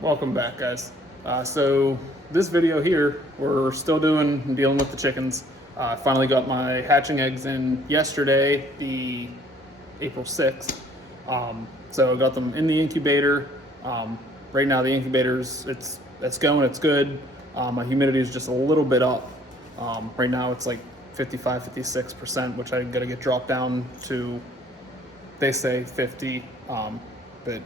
Welcome back, guys. So this video here, we're still dealing with the chickens. I finally got my hatching eggs in yesterday, the April 6th. So I got them in the incubator. Right now the incubator's it's going, it's good. My humidity is just a little bit up. Right now it's like 55, 56%, which I gotta get dropped down to, they say 50, but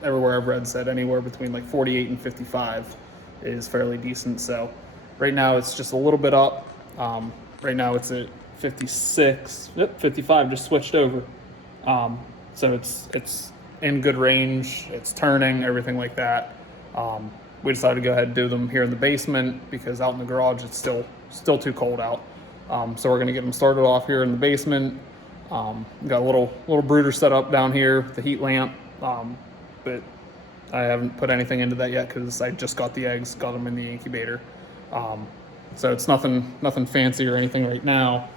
everywhere I've read said anywhere between like 48 and 55 is fairly decent. So right now it's just a little bit up. Right now it's at 56. Yep, 55 just switched over. So it's in good range. It's turning, everything like that. We decided to go ahead and do them here in the basement because out in the garage it's still too cold out. So we're gonna get them started off here in the basement. Got a little brooder set up down here, the heat lamp, but I haven't put anything into that yet because I just got the eggs, got them in the incubator. So it's nothing fancy or anything right now,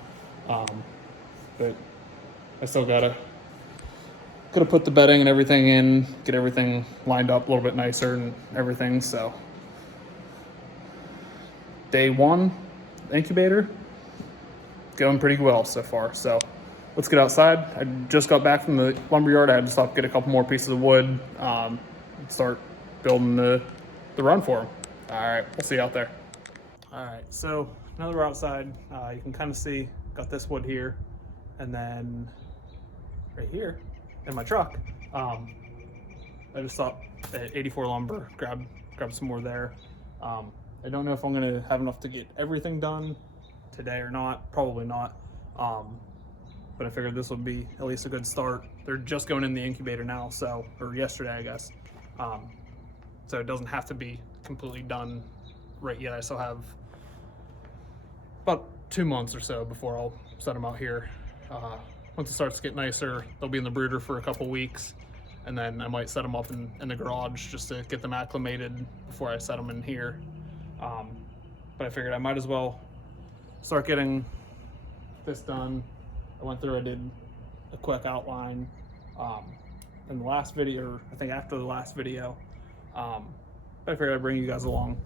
but I still gotta put the bedding and everything in, get everything lined up a little bit nicer and everything. So day one, incubator, going pretty well so far. So let's get outside. I just got back from the lumberyard. I had to stop, get a couple more pieces of wood, and start building the run for them. All right, we'll see you out there. All right, so now that we're outside, you can kind of see, got this wood here, and then right here in my truck, I just stopped at 84 lumber, grab some more there. I don't know if I'm gonna have enough to get everything done today or not, probably not. But I figured this would be at least a good start. They're just going in the incubator now, so, or yesterday, I guess. So it doesn't have to be completely done right yet. I still have about 2 months or so before I'll set them out here. Once it starts to get nicer, they'll be in the brooder for a couple weeks, and then I might set them up in the garage just to get them acclimated before I set them in here. But I figured I might as well start getting this done. I went through, I did a quick outline in the last video, or I think after the last video. But I figured I'd bring you guys along,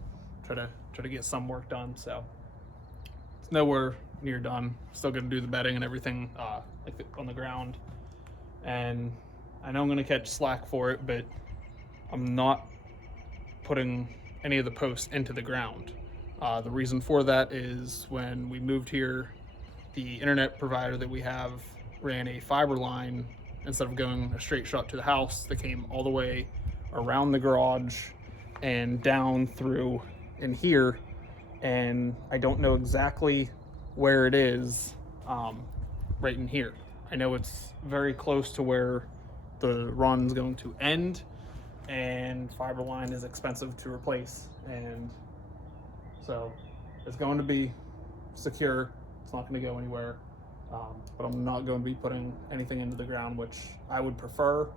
try to get some work done. So it's nowhere near done. Still gonna do the bedding and everything on the ground. And I know I'm gonna catch slack for it, but I'm not putting any of the posts into the ground. The reason for that is when we moved here, the internet provider that we have ran a fiber line instead of going a straight shot to the house that came all the way around the garage and down through in here. And I don't know exactly where it is, right in here. I know it's very close to where the run's going to end, and fiber line is expensive to replace. And so it's going to be secure. It's not going to go anywhere, but I'm not going to be putting anything into the ground, which I would prefer,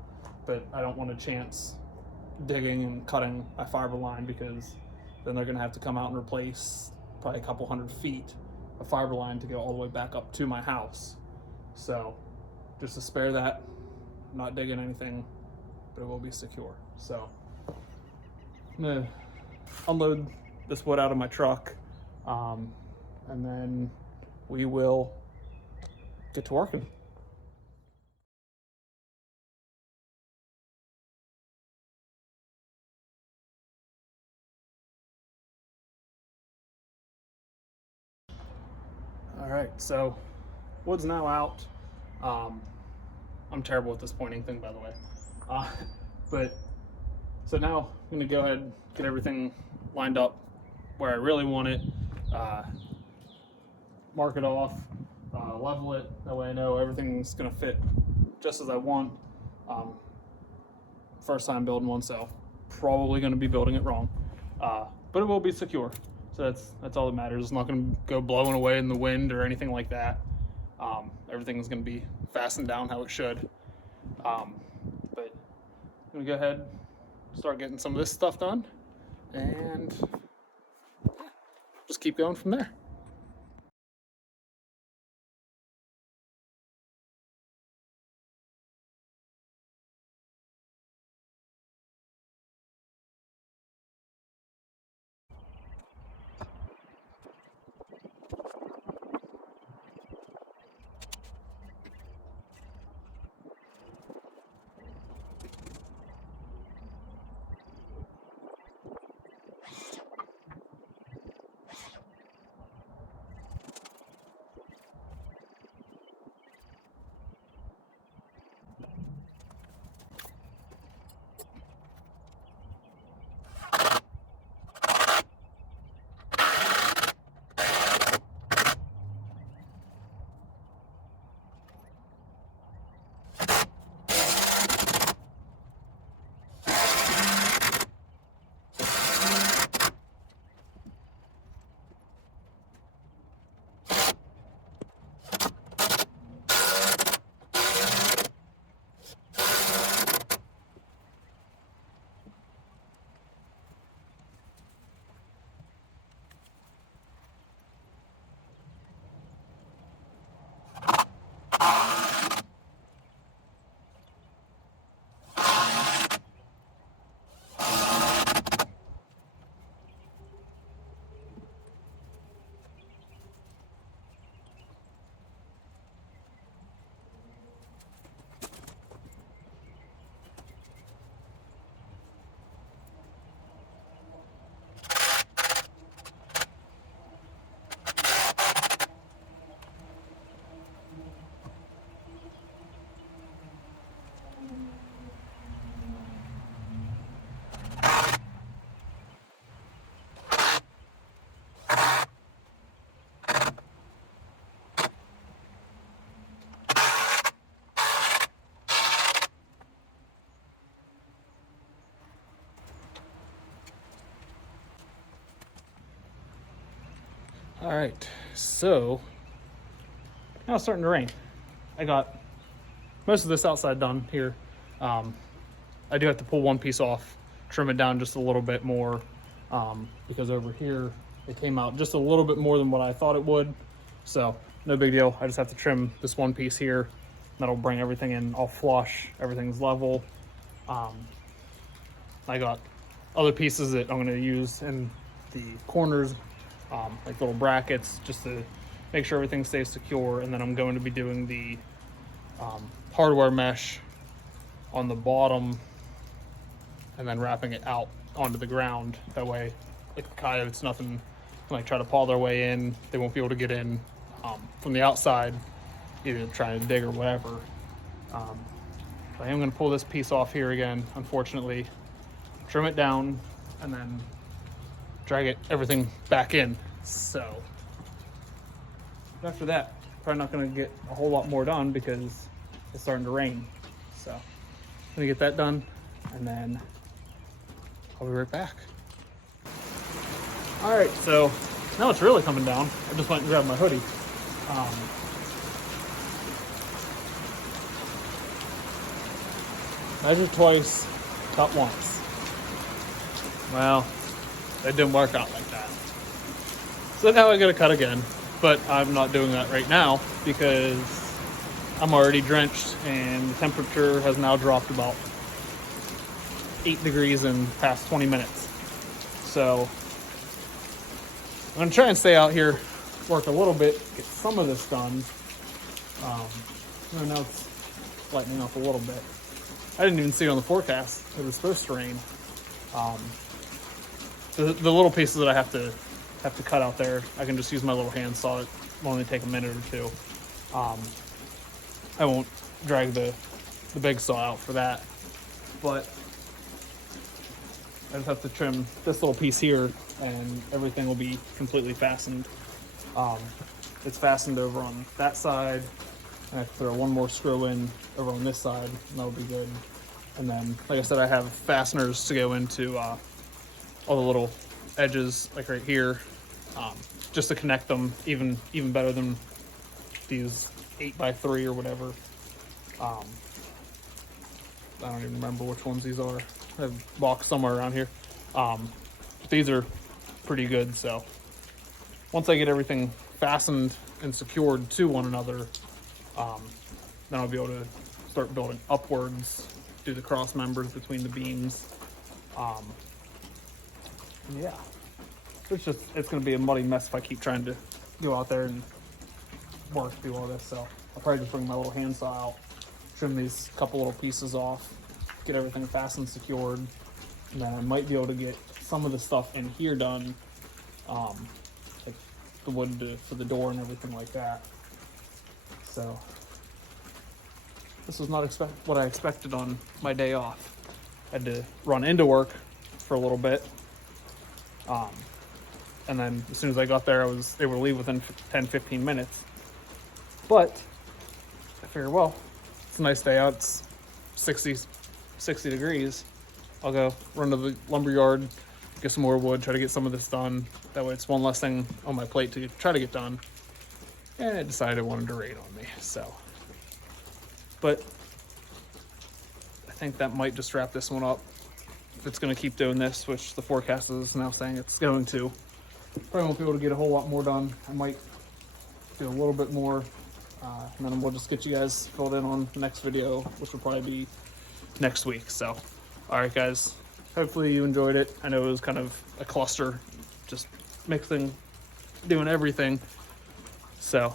but I don't want to chance digging and cutting a fiber line because then they're going to have to come out and replace probably a couple 100 feet of fiber line to go all the way back up to my house. So just to spare that, I'm not digging anything, but it will be secure. So I'm going to unload this wood out of my truck, and then we will get to working. All right, so wood's now out. I'm terrible at this pointing thing, by the way. But so now I'm gonna go ahead and get everything lined up where I really want it. Mark it off, level it. That way I know everything's gonna fit just as I want. First time building one, so probably gonna be building it wrong, but it will be secure. So that's all that matters. It's not gonna go blowing away in the wind or anything like that. Everything's gonna be fastened down how it should. But I'm gonna go ahead, start getting some of this stuff done, and just keep going from there. All right, so now it's starting to rain. I got most of this outside done here. I do have to pull one piece off, trim it down just a little bit more, because over here it came out just a little bit more than what I thought it would. So no big deal. I just have to trim this one piece here. That'll bring everything in all flush. Everything's level. I got other pieces that I'm going to use in the corners, like little brackets, just to make sure everything stays secure. And then I'm going to be doing the hardware mesh on the bottom and then wrapping it out onto the ground. That way, like coyotes, nothing like try to paw their way in. They won't be able to get in from the outside, either trying to dig or whatever. I am going to pull this piece off here again, unfortunately, trim it down, and then drag everything back in. So after that, probably not going to get a whole lot more done because it's starting to rain. So I'm going to get that done, and then I'll be right back. All right, so now it's really coming down. I just went and grabbed my hoodie. Measure twice, cut once. Well, it didn't work out like that. So now I gotta cut again, but I'm not doing that right now because I'm already drenched and the temperature has now dropped about 8 degrees in the past 20 minutes. So I'm gonna try and stay out here, work a little bit, get some of this done. Now it's lightening up a little bit. I didn't even see it on the forecast. It was supposed to rain. The little pieces that I have to cut out there, I can just use my little hand saw. It will only take a minute or two. I won't drag the big saw out for that, but I just have to trim this little piece here, and everything will be completely fastened. It's fastened over on that side. I have to throw one more screw in over on this side, and that'll be good. And then, like I said, I have fasteners to go into all the little edges, like right here, just to connect them even better than these 8x3 or whatever. I don't even remember which ones these are. I have a box somewhere around here. These are pretty good. So once I get everything fastened and secured to one another, then I'll be able to start building upwards, do the cross members between the beams. Yeah, it's going to be a muddy mess if I keep trying to go out there and do all this. So I'll probably just bring my little handsaw out, trim these couple little pieces off, get everything fastened, secured, and then I might be able to get some of the stuff in here done, like the wood for the door and everything like that. So this was not what I expected on my day off. I had to run into work for a little bit. And then as soon as I got there, I was able to leave within 10-15 minutes. But I figured, well, it's a nice day out. It's 60 degrees. I'll go run to the lumber yard, get some more wood, try to get some of this done. That way it's one less thing on my plate to try to get done. And it decided it wanted to rain on me, so. But I think that might just wrap this one up. If it's going to keep doing this, which the forecast is now saying it's going to, probably won't be able to get a whole lot more done. I might do a little bit more, and then we'll just get you guys filled in on the next video, which will probably be next week. So, all right, guys, hopefully you enjoyed it. I know it was kind of a cluster, just mixing, doing everything. So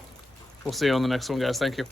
we'll see you on the next one, guys. Thank you.